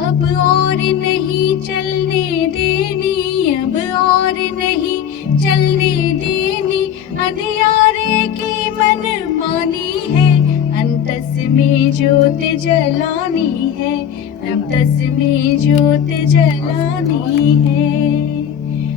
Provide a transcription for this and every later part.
अब और नहीं चलने देनी, अब और नहीं चलने देनी, अंधियारे की मन मानी है, अंतस में ज्योत जलानी है, अंतस में ज्योत जलानी है।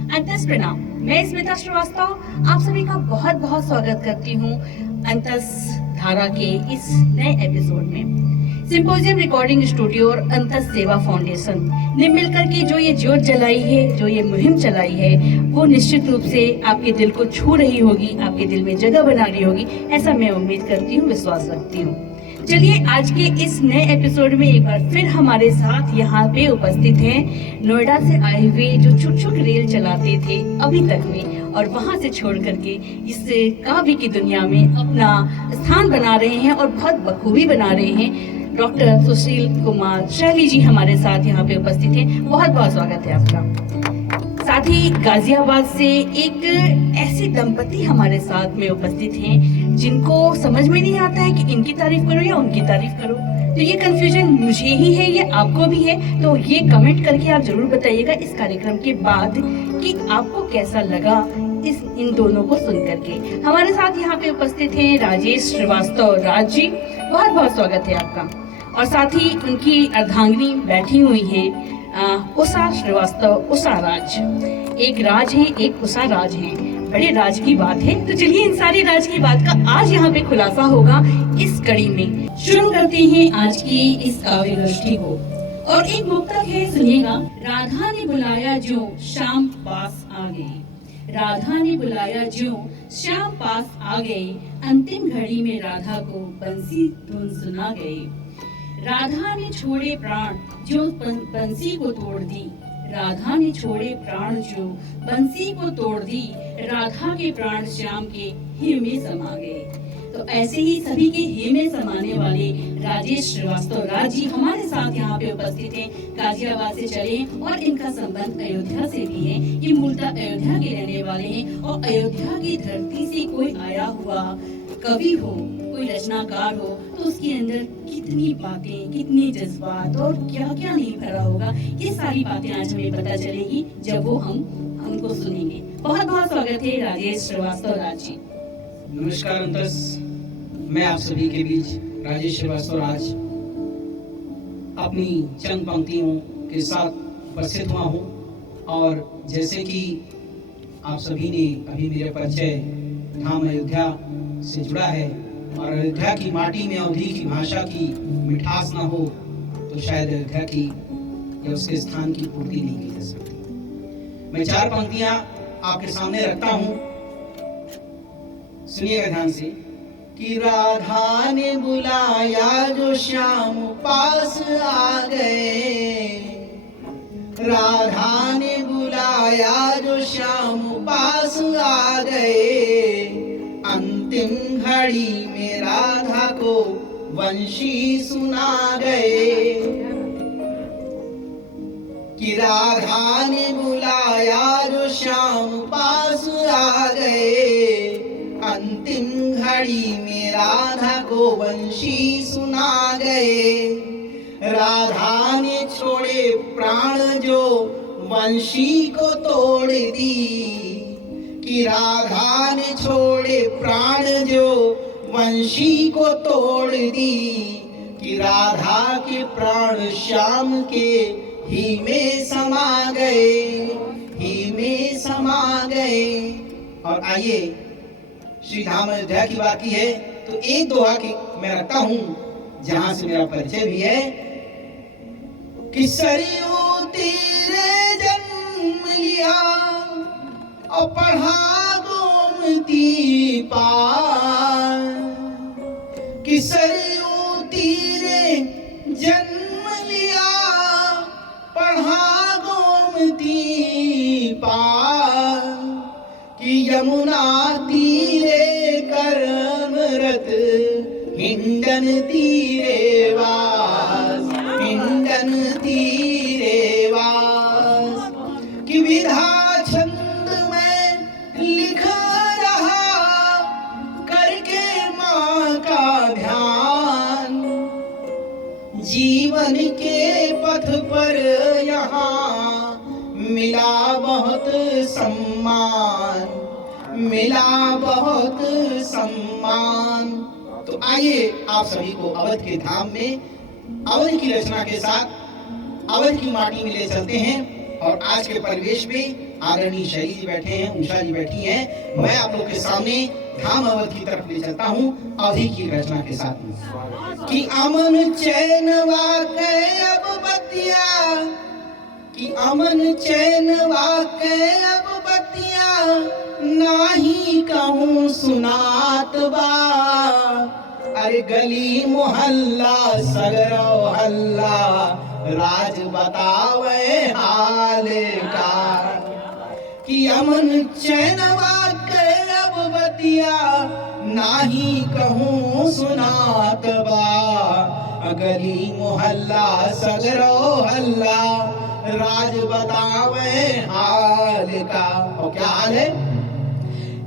अंतस प्रणाम, मैं स्मिता श्रीवास्तव आप सभी का बहुत बहुत स्वागत करती हूँ अंतस धारा के इस नए एपिसोड में। सिंपोजियम रिकॉर्डिंग स्टूडियो और अंतस सेवा फाउंडेशन ने मिलकर के जो ये ज्योत जलाई है, जो ये मुहिम चलाई है, वो निश्चित रूप से आपके दिल को छू रही होगी, आपके दिल में जगह बना रही होगी, ऐसा मैं उम्मीद करती हूँ, विश्वास रखती हूँ। चलिए आज के इस नए एपिसोड में एक बार फिर हमारे साथ यहाँ पे उपस्थित हैं नोएडा से आए हुए जो छुक छुक रेल चलाते थे अभी तक में, और वहाँ से छोड़ करके इस काव्य की दुनिया में अपना स्थान बना रहे हैं और बहुत बखूबी बना रहे हैं। डॉक्टर सुशील कुमार शैली जी हमारे साथ यहाँ पे उपस्थित हैं, बहुत बहुत स्वागत है आपका। साथ ही गाजियाबाद से एक ऐसे दंपति हमारे साथ में उपस्थित हैं जिनको समझ में नहीं आता है कि इनकी तारीफ करो या उनकी तारीफ करो, तो ये कंफ्यूजन मुझे ही है, ये आपको भी है, तो ये कमेंट करके आप जरूर बताइएगा इस कार्यक्रम के बाद कि आपको कैसा लगा इन दोनों को सुन करके। हमारे साथ यहाँ पे उपस्थित हैं राजेश श्रीवास्तव राज जी, बहुत बहुत स्वागत है आपका। और साथ ही उनकी अर्धांगिनी बैठी हुई है उषा श्रीवास्तव, उषा राज। एक राज है, एक उषा राज है, बड़े राज की बात है। तो चलिए इन सारी राज की बात का आज यहाँ पे खुलासा होगा इस कड़ी में। शुरू करते हैं आज की इस काव्य गोष्ठी को, और एक मुक्तक है, सुनिएगा। राधा ने बुलाया जो शाम पास आ गई, राधा ने बुलाया जो श्याम पास आ गए, अंतिम घड़ी में राधा को बंसी धुन सुना गए। राधा ने छोड़े प्राण जो बंसी को तोड़ दी, राधा ने छोड़े प्राण जो बंसी को तोड़ दी, राधा के प्राण श्याम के हिम में समा गए। तो ऐसे ही सभी के हिम में समाने वाले राजेश श्रीवास्तव राज जी हमारे साथ यहाँ पे उपस्थित हैं। गाजियाबाद से चले और इनका संबंध अयोध्या से भी है, ये मूलतः अयोध्या के रहने वाले हैं, और अयोध्या की धरती से कोई आया हुआ कवि हो, कोई रचनाकार हो, तो उसके अंदर कितनी बातें, कितने जज्बात और क्या क्या नहीं भरा होगा, ये सारी बातें आज हमें पता चलेगी जब वो हम उनको सुनेंगे। बहुत बहुत स्वागत है राजेश श्रीवास्तव राज जी। नमस्कार अंतस, मैं आप सभी के बीच राजेश श्रीवास्तव राज अपनी चंद पंक्तियों के साथ उपस्थित हुआ हूँ। और जैसे कि आप सभी ने अभी मेरे परिचय धाम अयोध्या से जुड़ा है, और अयोध्या की माटी में अवधी की भाषा की मिठास ना हो तो शायद अयोध्या की या उसके स्थान की पूर्ति नहीं की जा सकती। मैं चार पंक्तियां आपके सामने रखता हूं, सुनिएगा ध्यान से। कि राधा ने बुलाया जो श्याम पास आ गए, राधा ने बुलाया जो श्याम पास आ गए, अंतिम घड़ी में राधा को वंशी सुना गए। कि राधा ने बुलाया जो श्याम पास आ गए, अंतिम घड़ी में राधा को वंशी सुना गए। राधा ने छोड़े प्राण जो वंशी को तोड़ दी, कि राधा ने छोड़े प्राण जो वंशी को तोड़ दी, कि राधा के प्राण श्याम के ही में समा गए, ही में समा गए। और आइए श्री धाम अयोध्या की बात की है तो एक दोहा की मैं रखता हूं जहां से मेरा परिचय भी है। कि सरयू तीरे जन्म लिया और पढ़ा गोमती पार, कि सरयू तीरे जन्म लिया पढ़ा गोमती पार, कि यमुना तीरे कर्मरत हिंडन तीरे वास, हिंडन तीरे वास। कि विधा छंद में लिख रहा करके माँ का ध्यान, जीवन के पथ पर मिला बहुत सम्मान, मिला बहुत सम्मान। तो आइए आप सभी को अवध के धाम में अवध की रचना के साथ अवध की माटी में ले चलते हैं। और आज के परिवेश में आदरणीय शैली जी बैठे हैं, उषा जी बैठी हैं। मैं आप लोग के सामने धाम अवध की तरफ ले चलता हूँ अवधि की रचना के साथ में। कि अमन चैन वाके अब बतिया, कि अमन चैन वाके अब बतिया, नाही कहूँ सुनात बा। अरे गली मोहल्ला सगरो हल्ला, राज बतावे हाल का। कि अमन चैनवा के अब बतिया, नाही कहूँ सुनात बा। गली मोहल्ला सगरो हल्ला, राज बतावे हाल का। और क्या हाल है?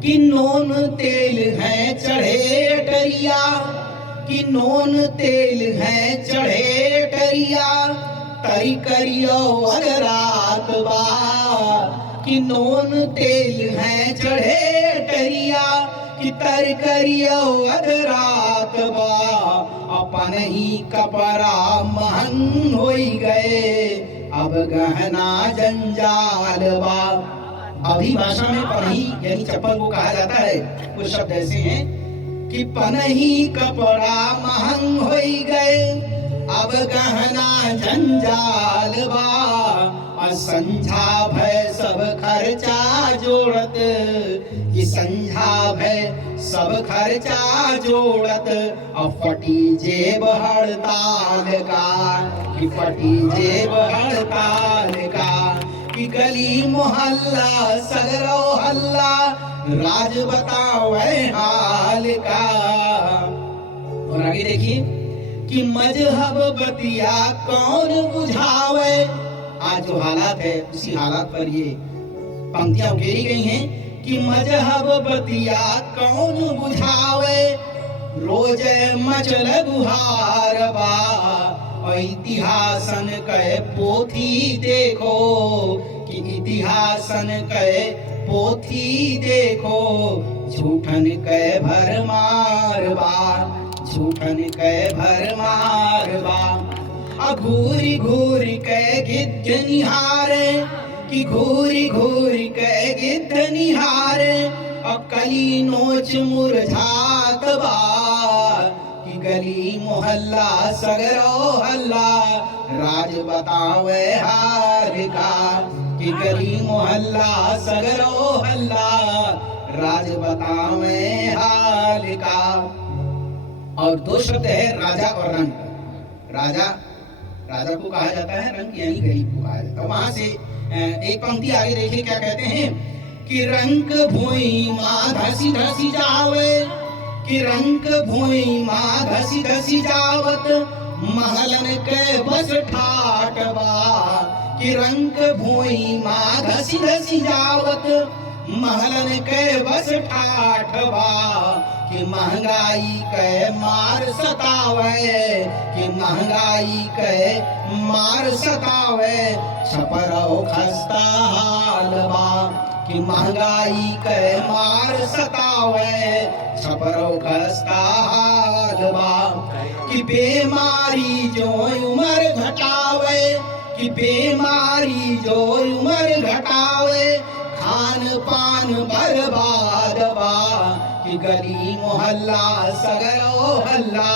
कि नोन तेल है चढ़े टरिया, कि नोन तेल है चढ़े टरिया, तरी करियो रात बा। कि नोन तेल है चढ़े टरिया, कि तर करियो रात बा। अपन ही कपड़ा महंग होई गए, अब गहना जंजाल बा। अभी भाषा में पनही यानी चप्पल को कहा जाता है। कुछ शब्द ऐसे हैं कि पनही कपड़ा महंग होई गए, अब गहना जंजाल बा। और संझा भय सब खर्चा जोड़त, कि संझा भय सब खर्चा जोड़त। और फटी जेब हड़ताल का, कि फटी जेब हड़ताल का। कि गली मोहल्ला सगरो हल्ला, राज बतावे हाल का। और आगे देखिए कि मजहब बतिया कौन बुझावे। आज जो हालात है उसी हालात पर ये पंक्तियां उकेरी गई हैं कि मजहब बतिया कौन बुझावे, रोज मचल गुहार बा। और इतिहासन कहे पोथी देखो, कि इतिहासन कहे पोथी देखो, झूठन कहे भरमार बा, झूठन कहे भरमार बा। घूरी घूरी कहे गिद्ध निहारे, कि घूरी घूरी कहे गिद्ध निहारे। और कली नोच मुरझात बा, कि गली मोहल्ला सगरो हल्ला, राज बतावे हाल का। कि गली मोहल्ला सगरो हल्ला, राज बतावे हाल का। और दो शब्द है राजा और रंक। राजा, राजा को कहा जाता है, रंक यानी गरीब को कहा जाता है। वहां से एक पंक्ति आगे देखिए क्या कहते हैं कि रंक भुई माँ धसी धसी जावे, कि रंक भुई माँ धसी धसी जावत, महलन के बस ठाट बा। कि रंक भुई माँ धसी धसी जावत, महलन के बस ठाठ बा। कि महंगाई के मार सतावे, कि महंगाई के मार सतावे, छपरो खस्ता हाल बा। कि महंगाई के मार सतावे, छपरो खस्ता हाल बा। कि बेमारी जो उम्र घटावे, कि बेमारी जो उम्र घटावे, खान पान बर्बाद बा। कि गली मोहल्ला सगरो हल्ला,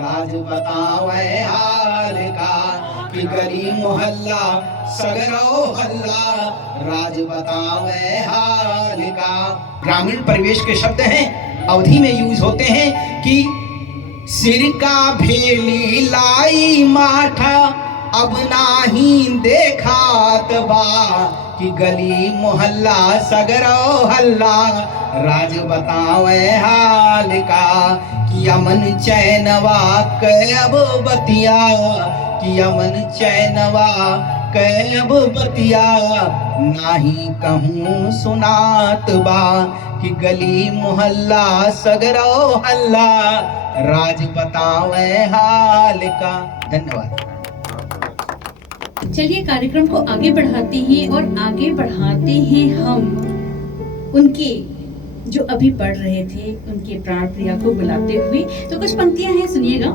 राज बतावे हाल का। कि गली मोहल्ला सगरो हल्ला, राज बतावे हाल का। ग्रामीण परिवेश के शब्द हैं, अवधि में यूज होते हैं कि सिर का भेली लाई माठा, अब नाही देखात बा। कि गली मोहल्ला सगरो हल्ला, राज बतावे हाल का। कि अमन चैनवा के अब बतिया, कि अमन चैनवा के अब बतिया, नाही कहूँ सुनात बा। कि गली मोहल्ला सगरो हल्ला, राज बतावे हाल का। धन्यवाद। चलिए कार्यक्रम को आगे बढ़ाते हैं और आगे बढ़ाते हैं हम उनके जो अभी पढ़ रहे थे उनके प्राण प्रिया को बुलाते हुए। तो कुछ पंक्तियां हैं, सुनिएगा।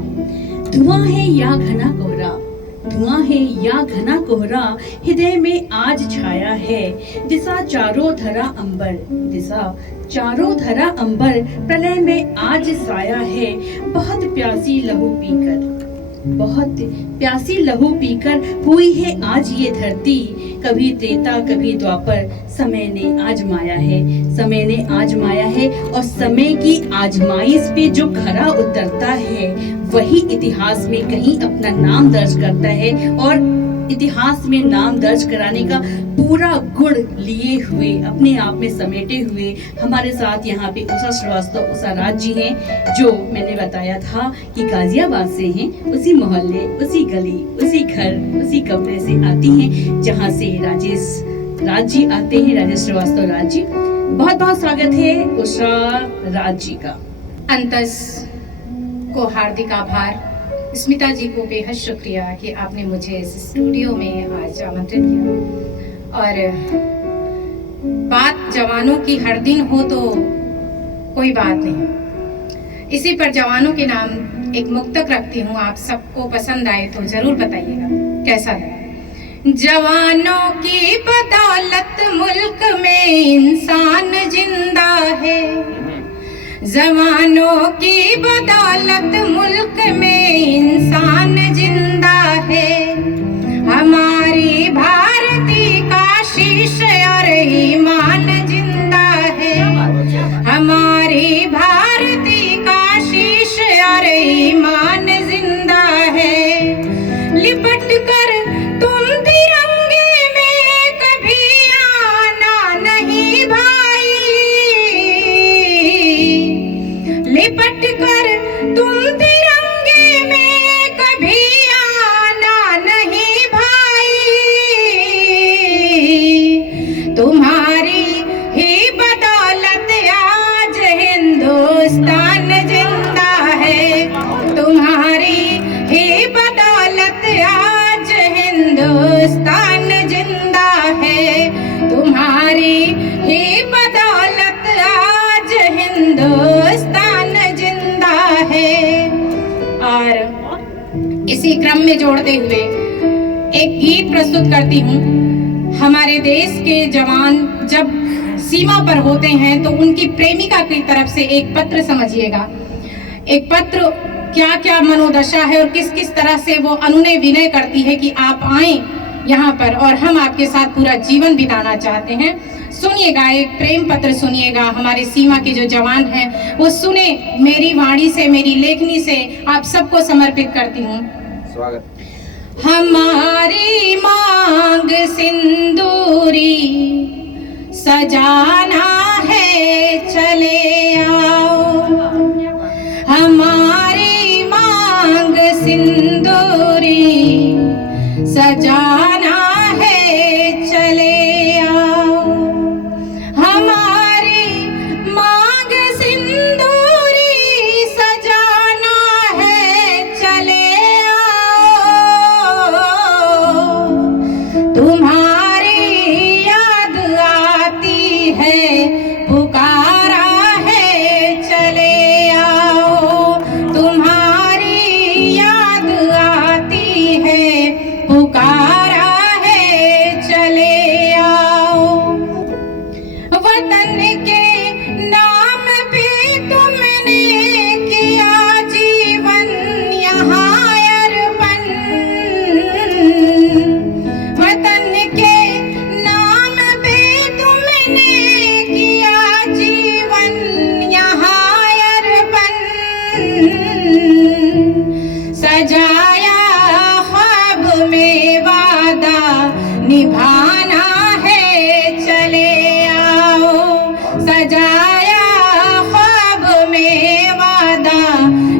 धुआं है या घना कोहरा, धुआं है या घना कोहरा, हृदय में आज छाया है, दिशा चारों धरा अंबर, दिशा चारों धरा अंबर, प्रलय में आज साया है, बहुत प्यासी लहू पीकर, बहुत प्यासी लहू पीकर हुई है आज ये धरती, कभी त्रेता कभी द्वापर, समय ने आजमाया है, समय ने आजमाया है। और समय की आजमाइश पे जो खरा उतरता है वही इतिहास में कहीं अपना नाम दर्ज करता है, और इतिहास में नाम दर्ज कराने का पूरा गुण लिए हुए, अपने आप में समेटे हुए हमारे साथ यहाँ पे उषा श्रीवास्तव, उषा राज जी हैं, जो मैंने बताया था कि गाजियाबाद से हैं, उसी मोहल्ले, उसी गली, उसी घर, उसी कमरे से आती हैं जहाँ से राजेश राज जी आते हैं, राजेश श्रीवास्तव राज जी। बहुत बहुत स्वागत है उषा राज जी का। अंतस को हार्दिक आभार, स्मिता जी को बेहद शुक्रिया कि आपने मुझे इस स्टूडियो में आज आमंत्रित किया। और बात जवानों की हर दिन हो तो कोई बात नहीं, इसी पर जवानों के नाम एक मुक्तक रखती हूँ, आप सबको पसंद आए तो जरूर बताइएगा कैसा है। जवानों की बदौलत मुल्क में इंसान जिंदा है, जवानों की बदौलत मुल्क में इंसान जिंदा है, हमारी भारती का शीश और ईमान जिंदा है, हमारी भारती का शीश और ईमान जिंदा है। लिपट कर तुम तिरंगे में कभी आना नहीं भाई, लिपट कर तुम तिरंगे में कभी आना नहीं भाई, तुम्हारी ही बदौलत आज हिंदुस्तान जिंदा है, तुम्हारी ही बदौलत आज हिंदुस्तान जिंदा है, तुम्हारी ही बदौलत आज हिंदुस्तान जिंदा है। और इसी क्रम में जोड़ते हुए एक गीत प्रस्तुत करती हूँ। हमारे देश के जवान जब सीमा पर होते हैं तो उनकी प्रेमिका की तरफ से एक पत्र समझिएगा। एक पत्र क्या क्या मनोदशा है और किस किस तरह से वो अनुनय विनय करती है कि आप आए यहाँ पर और हम आपके साथ पूरा जीवन बिताना चाहते हैं। सुनिएगा, एक प्रेम पत्र सुनिएगा, हमारे सीमा के जो जवान हैं वो सुने, मेरी वाणी से, मेरी लेखनी से आप सबको समर्पित करती हूँ। स्वागत। हमारी मांग सिंदूरी सजाना है, चले आओ, हमारी मांग सिंदूरी सजाना है, चले आओ, हमारी मांग सिंदूरी सजाना है, चले आओ, तुम्हारी याद आती है, पुकारा है, चले आओ, तुम्हारी याद आती है, पुकारा है, चले आओ, वतन के नाम पे तुमने किया जीवन यहाँ अर्पण, वतन के नाम पे तुमने किया जीवन यहाँ अर्पण, सजाया ख्वाब में वादा निभाना है, चले आओ, सजाया ख्वाब में वादा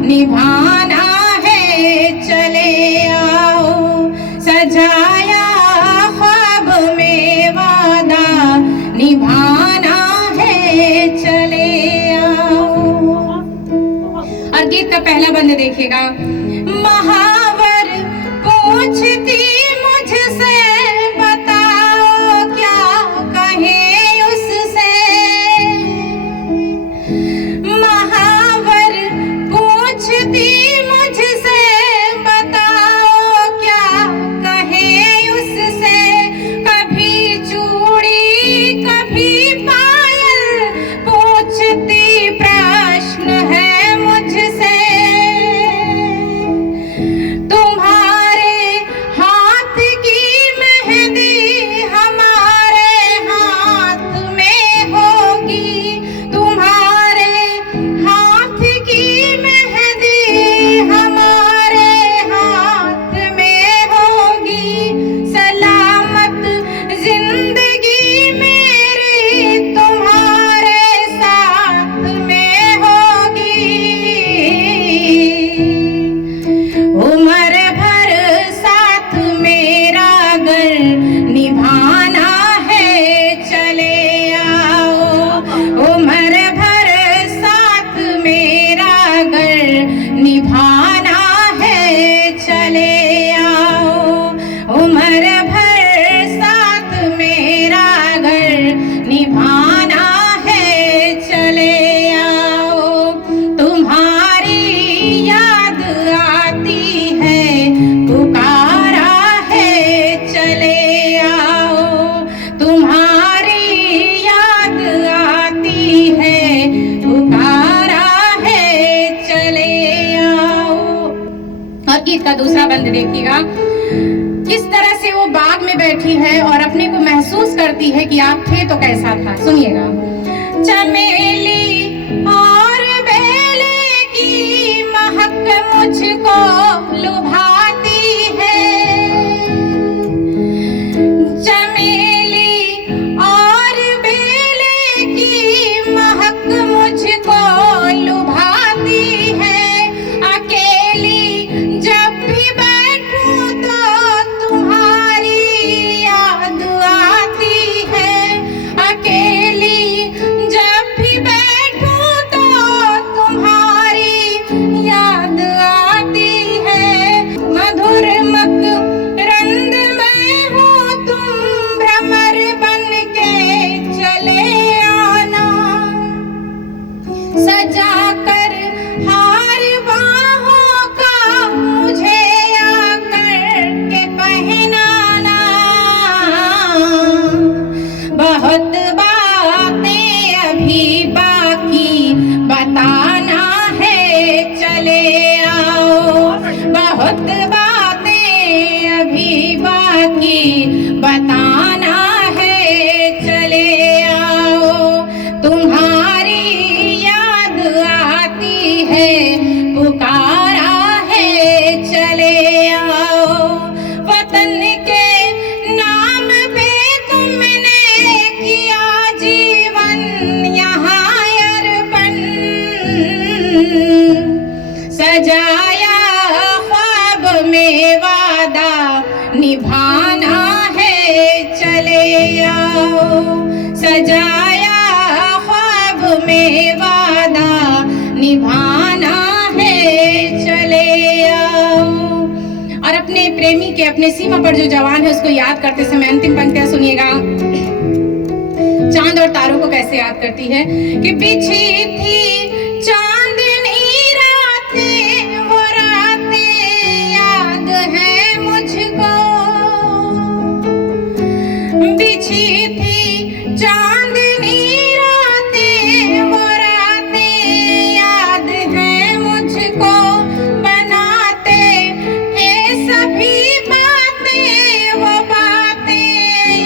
निभाना है, चले आओ, सजाया ख्वाब में वादा निभाना है, चले आओ। और गीत का पहला बंद देखिएगा। महावर पूछती मुझसे बैठी है और अपने को महसूस करती है कि आप थे तो कैसा था। सुनिएगा। चमेली और बेले की महक मुझको लुभाती है, चमेली और बेले की महक मुझको लुभाती है। अकेली जब भी बैठूं तो तुम्हारी याद आती है, अकेली जब भी बैठूं तो तुम्हारी याद आती है। मधुर मकरंद में हूँ, तुम भ्रमर बन के चले आना, सजा कर हार बाहों का मुझे आकर के पहनाना। बहुत बातें अभी बाकी बताना है, चले आओ। बहुत बातें अभी बाकी बताना है, चले आओ। तुम्हारी याद आती है, पुकारा है, चले आओ। वतन के नाम पे तुमने किया जीवन यहाँ अर्पण, सजाया ख्वाब में वादा निभाना है, चले आओ। सजाया ख्वाब में वादा निभाना है, चले आओ। और अपने प्रेमी के, अपने सीमा पर जो जवान है उसको याद करते समय अंतिम पंक्तियां सुनिएगा। चांद और तारों को कैसे याद करती है कि बिछी थी चांदनी रातें, वो रातें याद है मुझको। बिछी थी चांदनी रातें, वो रातें याद है मुझको। बनाते हैं सभी बातें, वो बातें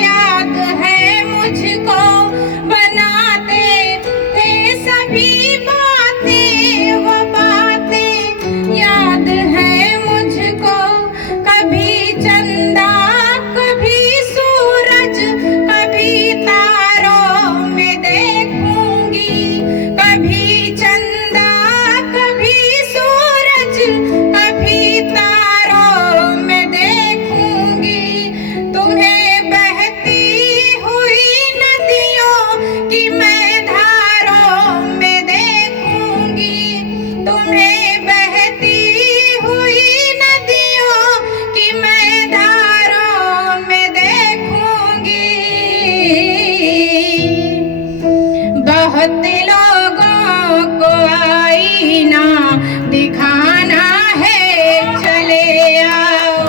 याद है मुझको। बनाते थे सभी बातें, वो बातें याद है मुझको। कभी चंदा कभी सूरज, कभी तारों में देखूंगी। कभी चंदा कभी सूरज, कभी तारों में देखूंगी। तुम्हें बहती हुई नदियों की मैं धारों में देखूंगी। तुम्हें बहती हुई नदियों की मैं धारों में देखूंगी। बहुत लोगों को आईना दिखाना है, चले आओ।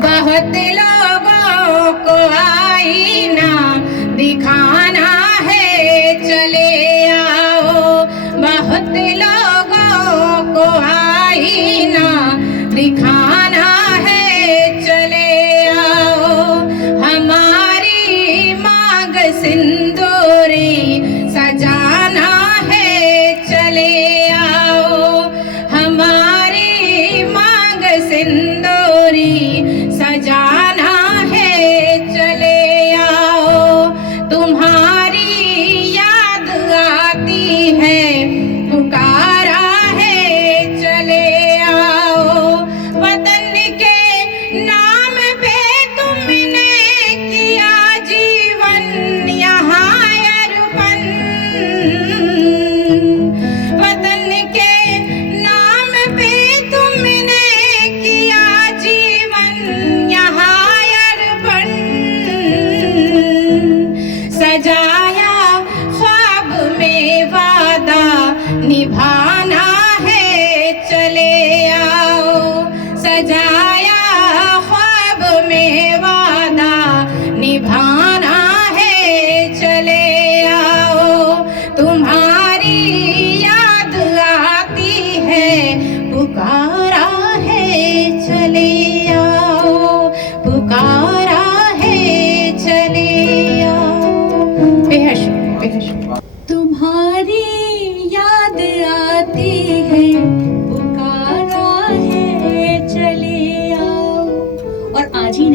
बहुत लोगों को आईना दिखाना है, चले आओ। बहुत लोगों को आईना दिखाना है, चले आओ। हमारी मांग सिंदूरी सजाना है, चले आओ। हमारी मांग सिंदूरी सजाना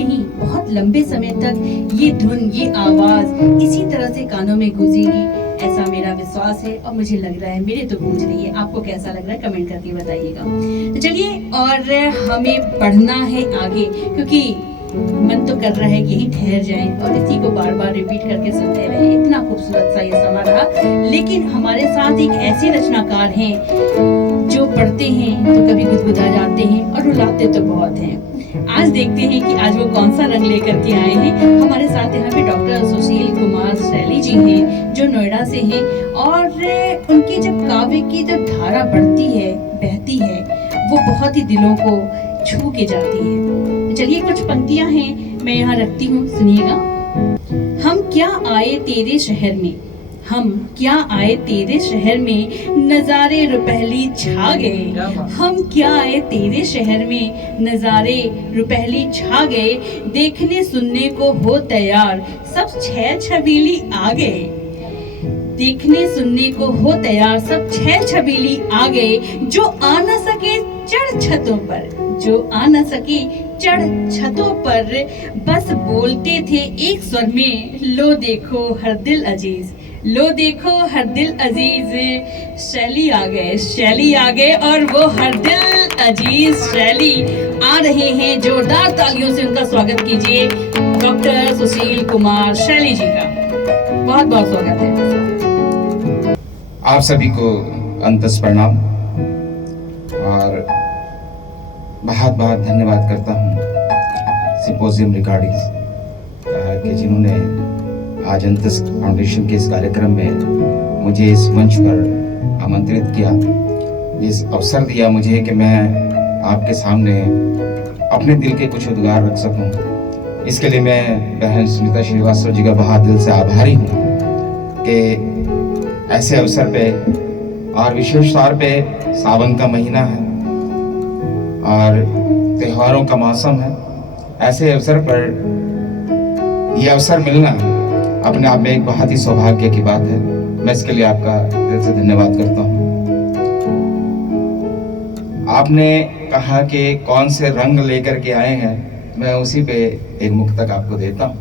नहीं, बहुत लंबे समय तक ये धुन, ये आवाज इसी तरह से कानों में गूंजेगी, ऐसा मेरा विश्वास है और मुझे लग रहा है, मेरे तो गूंज रही है। आपको कैसा लग रहा है कमेंट करके बताइएगा। तो चलिए, और हमें बढ़ना है आगे, क्योंकि मन तो कर रहा है कि यहीं ठहर जाएं और इसी को बार बार रिपीट करके सुनते रहे। इतना खूबसूरत सा ये समा रहा, लेकिन हमारे साथ एक ऐसे रचनाकार हैं जो पढ़ते हैं तो कभी गुदगुदा जाते हैं और रुलाते तो बहुत हैं। आज देखते हैं कि आज वो कौन सा रंग लेकर के आए हैं। हमारे साथ यहाँ पे डॉक्टर सुशील कुमार शैली जी हैं, जो नोएडा से हैं, और उनकी जब काव्य की जब धारा बढ़ती है, बहती है, वो बहुत ही दिलों को छू के जाती है। चलिए, कुछ पंक्तियां हैं, मैं यहाँ रखती हूँ, सुनिएगा। हम क्या आए तेरे शहर में, हम क्या आए तेरे शहर में, नजारे रुपहली छा गए। हम क्या आए तेरे शहर में, नजारे रुपहली छा गए। देखने सुनने को हो तैयार, सब छह छबीली आ गए। देखने सुनने को हो तैयार, सब छह छबीली आ गए। जो आ न सके चढ़ छतों पर, जो आ न सके चढ़ छतों पर, बस बोलते थे एक स्वर में, लो देखो हर दिल अजीज, लो देखो हर दिल अजीज। शैली आ गए, शैली आ गए, और वो हर दिल अजीज शैली आ रहे हैं। जोरदार तालियों से उनका स्वागत कीजिए, डॉक्टर सुशील कुमार शैली जी का। बहुत बहुत स्वागत है। आप सभी को अंतस प्रणाम और बहुत बहुत धन्यवाद करता हूँ सिम्पोजियम रिकॉर्डिंग्स के, जिन्होंने आज अंतस फाउंडेशन के इस कार्यक्रम में मुझे इस मंच पर आमंत्रित किया, इस अवसर दिया मुझे कि मैं आपके सामने अपने दिल के कुछ उद्गार रख सकूं। इसके लिए मैं बहन सुनीता श्रीवास्तव जी का बहुत दिल से आभारी हूँ कि ऐसे अवसर पे, और विशेष तौर पे सावन का महीना है और त्योहारों का मौसम है, ऐसे अवसर पर यह अवसर मिलना अपने आप में एक बहुत ही सौभाग्य की बात है। मैं इसके लिए आपका दिल से धन्यवाद करता हूँ। आपने कहा कि कौन से रंग लेकर के आए हैं, मैं उसी पे एक मुक्तक आपको देता हूँ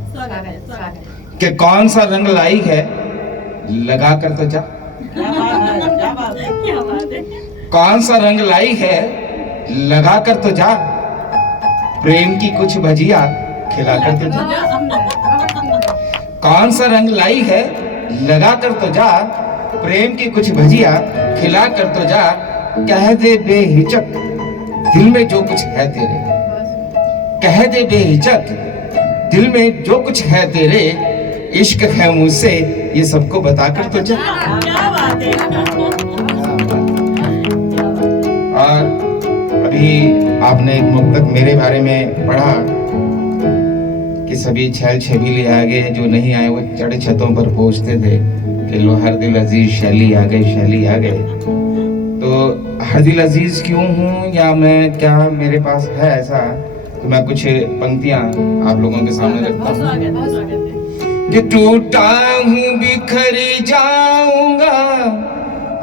कि कौन सा रंग लाई है, लगा कर तो जा। कौन सा रंग लाई है, लगा कर तो जा, प्रेम की कुछ भजिया खिला कर तो जा। कौन सा रंग लाई है, लगा कर तो जा, प्रेम की कुछ भजिया खिला कर तो जा। कह दे बेहिचक दिल में जो कुछ है तेरे, कह दे बेहिचक दिल में जो कुछ है तेरे, इश्क है मुझसे ये सबको बताकर तो जा। और अभी आपने एक मुक्तक मेरे बारे में पढ़ा कि सभी छैल छबीली आ गए, जो नहीं आए वो चढ़ छतों पर पहुंचते थे कि लो हर दिल अजीज शैली आ गए, शैली आ गए। तो हर दिल अजीज क्यों हूँ, या मैं क्या मेरे पास है ऐसा, तो मैं कुछ पंक्तियां आप लोगों के सामने रखता हूँ कि टूटा हूँ बिखरी जाऊंगा,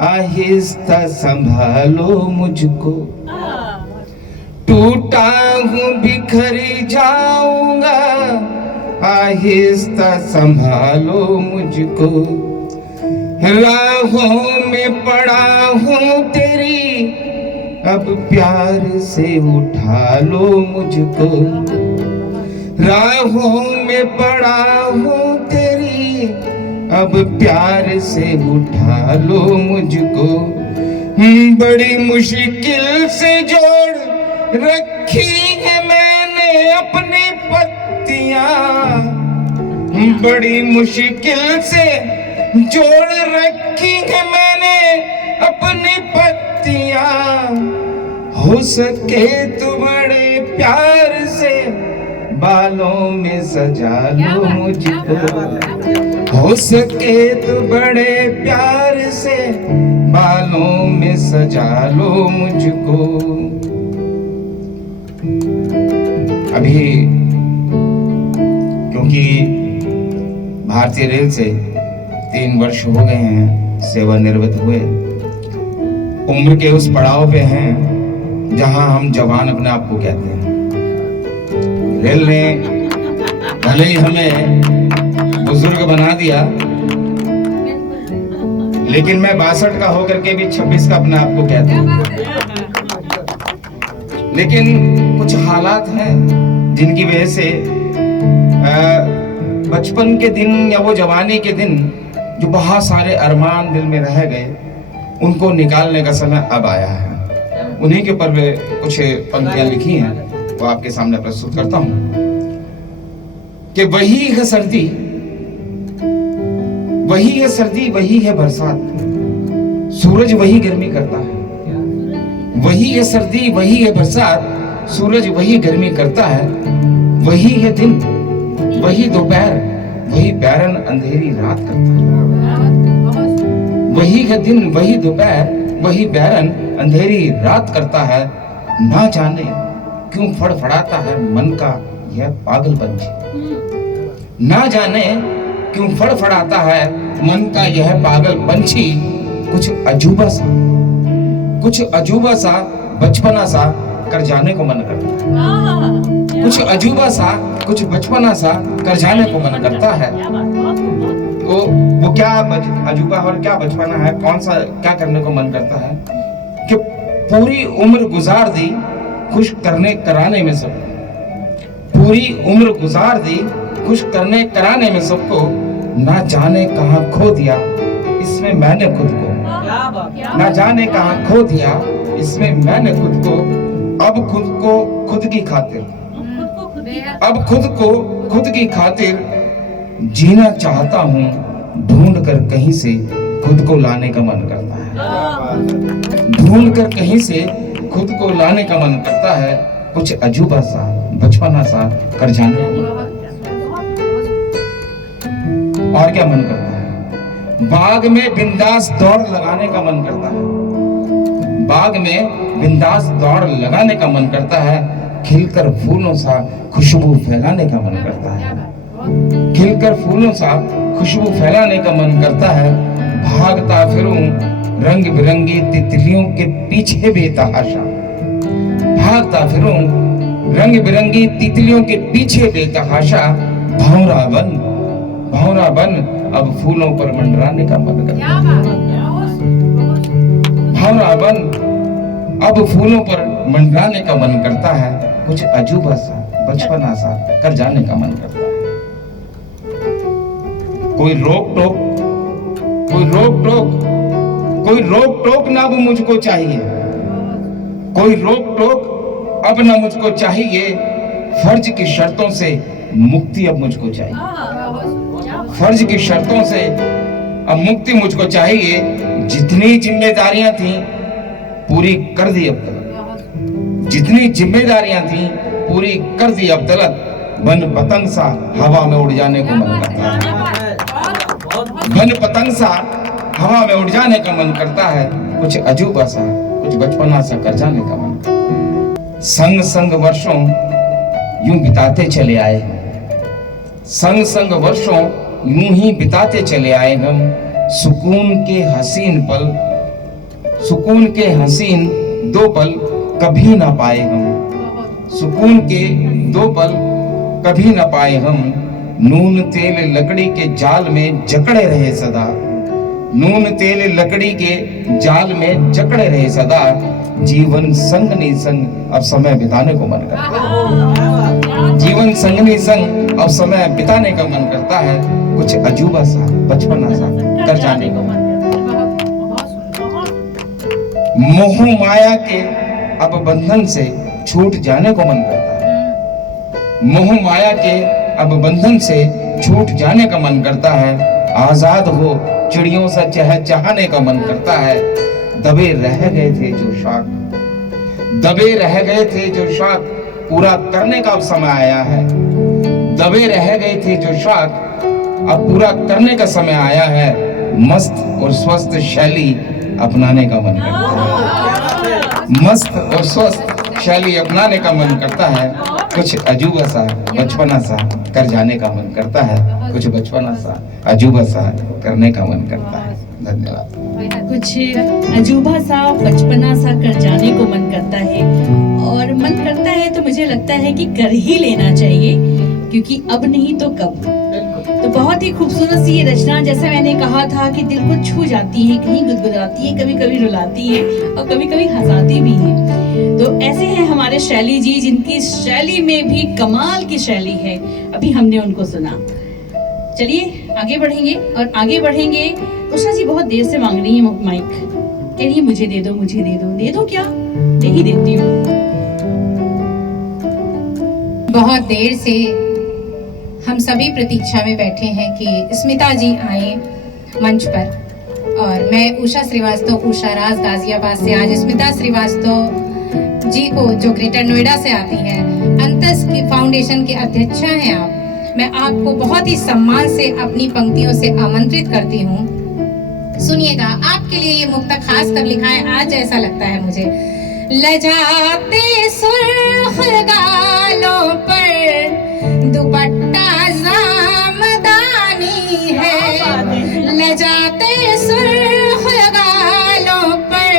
आहिस्ता संभालो मुझको। टूटा हूँ बिखरी जाऊंगा, आहिस्ता संभालो मुझको। राहों में पड़ा हूँ तेरी, अब प्यार से उठा लो मुझको। राहों में पड़ा हूँ तेरी, अब प्यार से उठा लो मुझको। बड़ी मुश्किल से जोड़ रखी है मैंने अपनी पत्तियां, बड़ी मुश्किल से जोड़ रखी है मैंने अपनी पत्तियां। हो सके तो बड़े प्यार से बालों में सजा लो मुझको। हो सके तो बड़े प्यार से बालों में सजा लो मुझको। अभी क्योंकि भारतीय रेल से 3 वर्ष हो गए हैं सेवानिवृत्त हुए, उम्र के उस पड़ाव पे हैं जहां हम जवान अपने आप को कहते हैं। रेल ने भले ही हमें बुजुर्ग बना दिया, लेकिन मैं 62 का होकर के भी 26 का अपने आप को कहता हूँ। लेकिन कुछ हालात हैं जिनकी वजह से बचपन के दिन या वो जवानी के दिन जो बहुत सारे अरमान दिल में रह गए, उनको निकालने का समय अब आया है। उन्हीं के ऊपर कुछ पंक्तियां लिखी हैं, वो आपके सामने प्रस्तुत करता हूं कि वही है सर्दी, वही है सर्दी, वही है बरसात, सूरज वही गर्मी करता है। वही है सर्दी, वही है बरसात, सूरज वही गर्मी करता है। वही है दिन, वही दोपहर, वही बैरन अंधेरी रात करता है। वही है दिन, वही दोपहर, वही बैरन अंधेरी रात करता है। ना जाने क्यों फड़फड़ाता है मन का यह पागल पंछी। ना जाने क्यों फड़फड़ाता है मन का यह पागल पंछी। कुछ अजूबा सा, कुछ अजूबा सा, बचपना सा कर जाने को मन करता है। कुछ अजूबा सा, कुछ बचपना सा कर जाने को मन करता है। वो क्या अजूबा और क्या बचपना है, कौन सा क्या करने को मन करता है कि पूरी उम्र गुजार दी खुश करने कराने में सबको। पूरी उम्र गुजार दी खुश करने कराने में सबको। ना जाने कहां खो दिया इसमें मैंने खुद को। ना जाने कहां खो दिया इसमें मैंने खुद को। अब खुद को खुद की खातिर, अब खुद को खुद की खातिर जीना चाहता हूँ। ढूंढ कर कहीं से खुद को लाने का मन करता है। ढूंढ कर कहीं से खुद को लाने का मन करता है। कुछ अजूबा सा, बचपना सा कर जाने। और क्या मन करता है? बाग में बिंदास दौड़ लगाने का मन करता है। बाग में बिंदास दौड़ लगाने का मन करता है। खिलकर फूलों सा खुशबू फैलाने का मन करता है। खिलकर फूलों सा खुशबू फैलाने का मन करता है। भागता फिरूं रंग बिरंगी तितलियों के पीछे बेतहाशा। भागता फिरूं रंग बिरंगी तितलियों के पीछे बेतहाशा। भंवरा बन, भंवरा बन, अब फूलों पर मंडराने का मन करता है। भंवरा बन, अब फूलों पर मंडराने का मन करता है। कुछ अजूबा सा, बचपना सा कर जाने का मन करता है। कोई रोक टोक, कोई रोक टोक, कोई रोक टोक ना अब मुझको चाहिए। कोई रोक टोक अब ना मुझको चाहिए। फर्ज की शर्तों से मुक्ति अब मुझको चाहिए। फर्ज की शर्तों से अब मुक्ति मुझको चाहिए। जितनी जिम्मेदारियां थी पूरी कर दी अब तलक। जितनी जिम्मेदारियां थी पूरी कर दी अब तलक। बन पतंग सा हवा में उड़ जाने को मन करता है। बन पतंग सा हवा में उड़ जाने का मन करता है। कुछ अजूबा सा, कुछ बचपना सा कर जाने का मन करता है। संग संग वर्षों यूं बिताते चले आए हम। संग संग वर्षों यूं ही बिताते चले आए हम। सुकून के हसीन पल, सुकून के हसीन दो पल कभी ना पाए हम। सुकून के दो पल कभी ना पाए हम। नून तेल लकड़ी के जाल में जकड़े रहे सदा। नून तेल लकड़ी के जाल में जकड़े रहे सदा। जीवन संग नहीं संग अब समय बिताने को मन करता है। जीवन संग नहीं संग अब समय बिताने का मन करता है। कुछ अजूबा सा, बचपना सा कर जाने को मन करता है। मोह माया के अब बंधन से छूट जाने को मन करता है। मोह माया के अब बंधन से छूट जाने का मन करता है। आजाद हो चिड़ियों सा चहचहाने का मन करता है। दबे रह गए थे जो शौक, दबे रह गए थे जो शौक पूरा करने का अब समय आया है। दबे रह गए थे जो शौक अब पूरा करने का समय आया है। मस्त और स्वस्थ शैली अपनाने का मन करता है। मस्त और स्वस्थ शैली अपनाने का मन करता है। कुछ अजूबा सा, बचपना सा कर जाने का मन करता है। कुछ बचपना सा, अजूबा सा करने का मन करता है। धन्यवाद। कुछ अजूबा सा, बचपना सा कर जाने को मन करता है। और मन करता है तो मुझे लगता है कि कर ही लेना चाहिए। क्योंकि अब नहीं तो कब। तो बहुत ही खूबसूरत सी ये रचना, जैसा मैंने कहा था कि दिल को छू जाती है, कहीं गुदगुदाती है, कभी कभी रुलाती है और कभी कभी हंसाती भी है। तो ऐसे हैं हमारे शैली जी, जिनकी शैली में भी कमाल की शैली है। अभी हमने उनको सुना। चलिए आगे बढ़ेंगे और आगे बढ़ेंगे। उषा जी बहुत देर से मांग रही है माइक, कह रही है मुझे दे दो, मुझे दे दो। दे दो क्या, दे ही देती हूँ। बहुत देर से हम सभी प्रतीक्षा में बैठे हैं कि स्मिता जी आए मंच पर, और मैं उषा श्रीवास्तव, उषा राज गाजियाबाद से आज स्मिता श्रीवास्तव जी को, जो ग्रेटर नोएडा से आती हैं, अंतस की फाउंडेशन के अध्यक्षा हैं आप, मैं आपको बहुत ही सम्मान से अपनी पंक्तियों से आमंत्रित करती हूँ। सुनिएगा, आपके लिए ये मुक्तक खास कर लिखा है आज, ऐसा लगता है मुझे। लजाते सुर्ख गालों पर दुपट्टा जामदानी है, लजाते सुर्ख गालों पर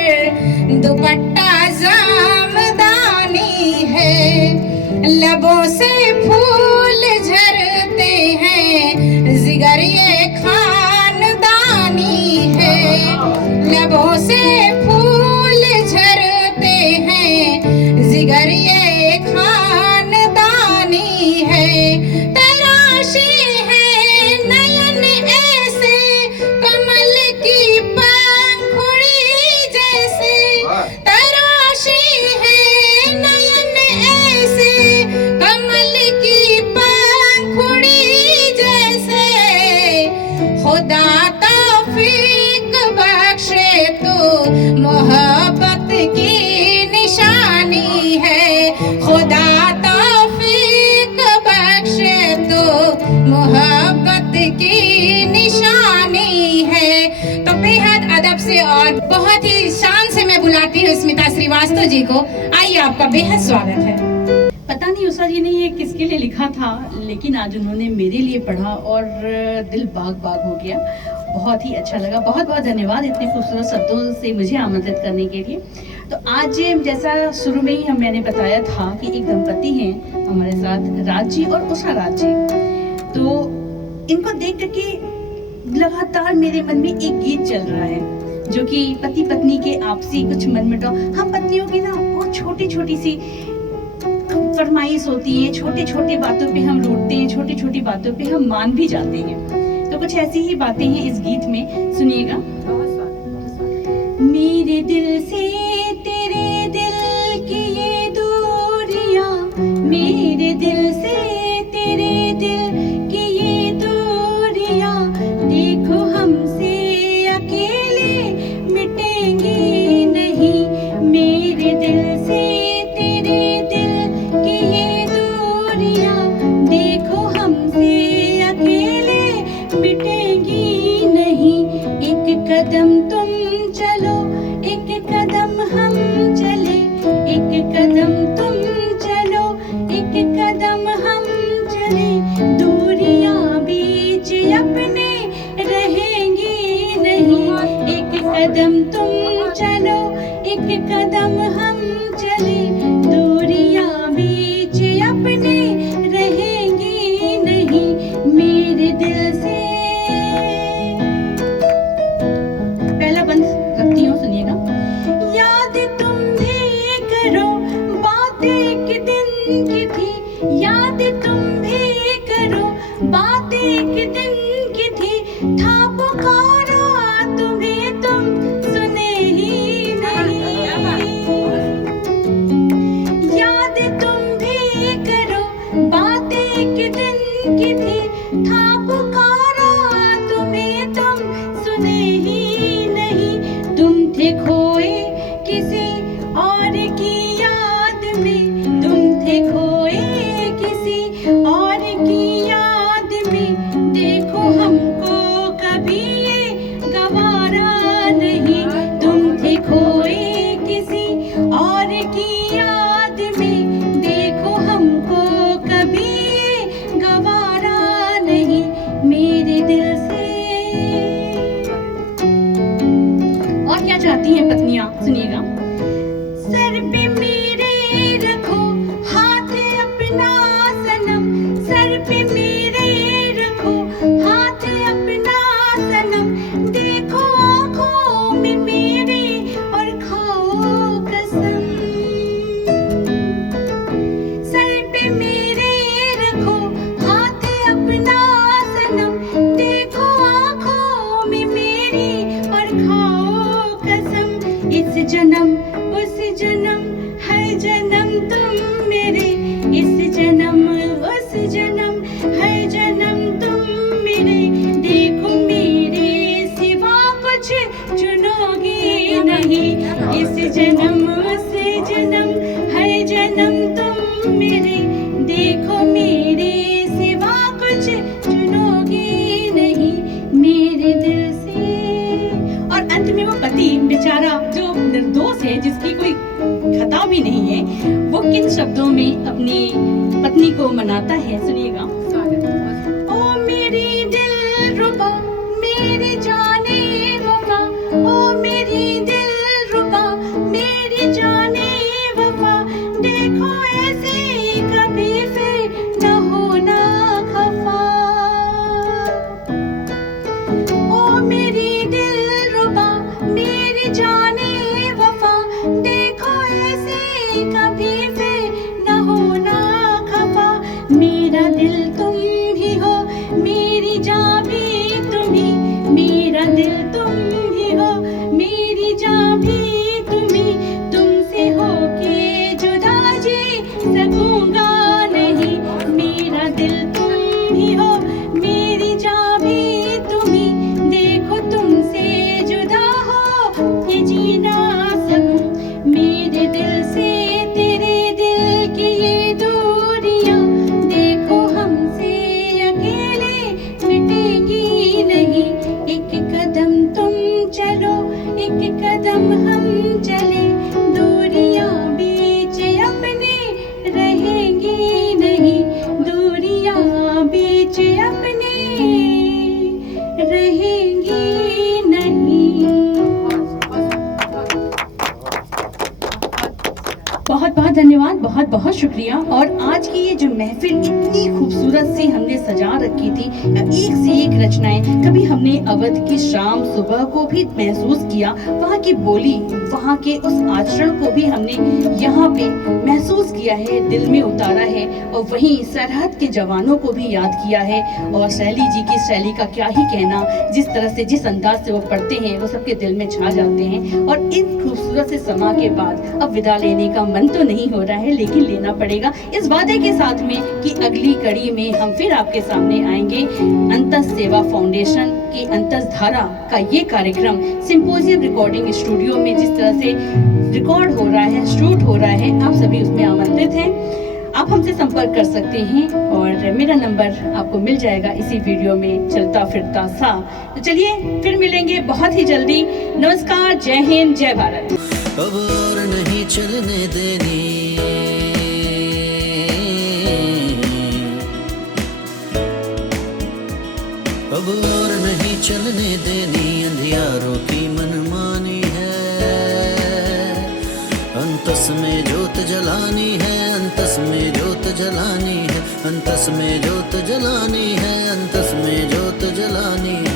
दुपट्टा जामदानी है, लबों से फूल झरते हैं, जिगर ये खानदानी है, लबों से फूल झरते हैं, जिगर ये खानदानी है, तराशी है नयन ऐसे कमल की पंखुड़ी जैसे, तराशी है नयन ऐसे कमल की पंखुड़ी जैसे, खुदा तौफीक बख्शे तो मोहब्बत की निशानी है, खुदा तौफीक बख्शे तो मोहब्बत की निशानी है। तो बेहद अदब से और बहुत ही शान से मैं बुलाती हूँ स्मिता श्रीवास्तव जी को। आइए, आपका बेहद स्वागत है। पता नहीं उषा जी ने ये किसके लिए लिखा था, लेकिन आज उन्होंने मेरे लिए पढ़ा और दिल बाग बाग हो गया। बहुत ही अच्छा लगा। बहुत बहुत धन्यवाद इतने खूबसूरत शब्दों से मुझे आमंत्रित करने के लिए। तो आज जैसा शुरू में ही मैंने बताया था कि एक दंपति हैं हमारे साथ, राज जी और उषा राज जी। तो इनको देख करके लगातार मेरे मन में एक गीत चल रहा है, जो कि पति पत्नी के आपसी कुछ मनमुटाव, हम पत्नियों की ना बहुत छोटी छोटी सी फरमाइश होती है, छोटे छोटे बातों पे हम रूठते हैं, छोटी छोटी बातों पे हम मान भी जाते हैं। तो कुछ ऐसी ही बातें हैं इस गीत में, सुनिएगा। मेरे दिल से तेरे दिल की ये दूरियां, मेरे दिल से तेरे दिल की ये दूरियां, देखो हमसे अकेले मिटेंगी नहीं, मेरे दिल से तेरे दिल की ये दूरियां, देखो हमसे अकेले मिटेंगी नहीं। एक कदम तुम चलो, एक कदम हम चले, एक कदम तुम चलो, एक कदम हम चले, दूरियां बीच अपने रहेंगी नहीं। एक कदम तुम चलो, एक कदम हम चले, दूरियां बीच अपने रहेंगी नहीं, मेरे दिल से। पहला बंद रखती हूँ, सुनिएगा। याद तुम भी करो बात एक दिन की थी, याद तुम भी करो बात एक दिन की थी, था पुकारा तुम्हें तुम सुने ही नहीं। याद तुम भी करो बात एक दिन की थी, था पुकारा तुम्हें तुम सुने ही नहीं। तुम थे खोए किसी और की याद में, तुम थे खोए किसी और की याद में, देखो हमको कभी ये गवारा नहीं। तुम थे खोए किसी और की याद में, देखो हमको कभी ये गवारा नहीं, जन्म से जन्म हर जन्म तुम मेरे, देखो मेरे सिवा कुछ चुनोगे नहीं मेरे दिल से। और अंत में वो पति बेचारा जो निर्दोष है, जिसकी कोई खता भी नहीं है, वो किन शब्दों में अपनी पत्नी को मनाता है, सुनिएगा। ओ मेरी दिलरुबा मेरी जाने वफा, ओ मेरी दिलरुबा मेरी जाने वफा, देखो ऐसे कभी फिर न होना खफा। ओ मेरी दिलरुबा मेरी जाने वफा, देखो ऐसे कभी फिर न होना खफा। मेरा दिल तुम ही हो, मेरी जान भी तुम ही, मेरा दिल तुम ही हो, मेरी जान भी तुम ही, तुमसे होके जुदा जी सकूंगा नहीं। मेरा दिल तुम ही हो, मेरी जान भी तुम ही, देखो तुमसे जुदा हो ये जी ना सकूं। मेरे दिल से तेरे दिल की ये दूरियां, देखो हमसे अकेले मिटेंगी नहीं। एक कदम तुम चलो, एक कदम हम चले, दूरियां बीच अपने रहेंगी नहीं, दूरियां बीच अपने रहेंगी नहीं। बहुत बहुत धन्यवाद, बहुत बहुत शुक्रिया। और आज की ये जो महफिल इतनी खूबसूरत सी हमने सजा रखी थी, एक से एक रचनाएं, कभी हमने अवध की शाम सुबह को भी महसूस किया, वहाँ की बोली, वहाँ के उस आचरण को भी हमने यहाँ पे महसूस किया है, दिल में उतारा है, और वहीं सरहद के जवानों को भी याद किया है। और शैली जी की शैली का क्या ही कहना, जिस तरह से, जिस अंदाज से वो पढ़ते हैं, वो सबके दिल में छा जाते हैं। और इन खूबसूरत से समा के बाद अब विदा लेने का मन तो नहीं हो रहा है, लेकिन लेना पड़ेगा, इस वादे के साथ में कि अगली कड़ी में हम फिर आपके सामने आएंगे। अंतस सेवा फाउंडेशन की अंतस धारा का ये कार्यक्रम सिंपोजियम रिकॉर्डिंग स्टूडियो में जिस तरह से रिकॉर्ड हो रहा है, शूट हो रहा है, आप सभी उसमें आमंत्रित हैं। आप हमसे संपर्क कर सकते हैं और मेरा नंबर आपको मिल जाएगा इसी वीडियो में चलता फिरता सा। तो चलिए फिर मिलेंगे बहुत ही जल्दी। नमस्कार, जय हिंद, जय भारत। अब और नहीं चलने देनी, अब और नहीं चलने देनी, अंधियारों की मनमानी है। अंतस में जोत जलानी है, अंतस में जोत जलानी है, अंतस में जोत जलानी है, अंतस में जोत जलानी है।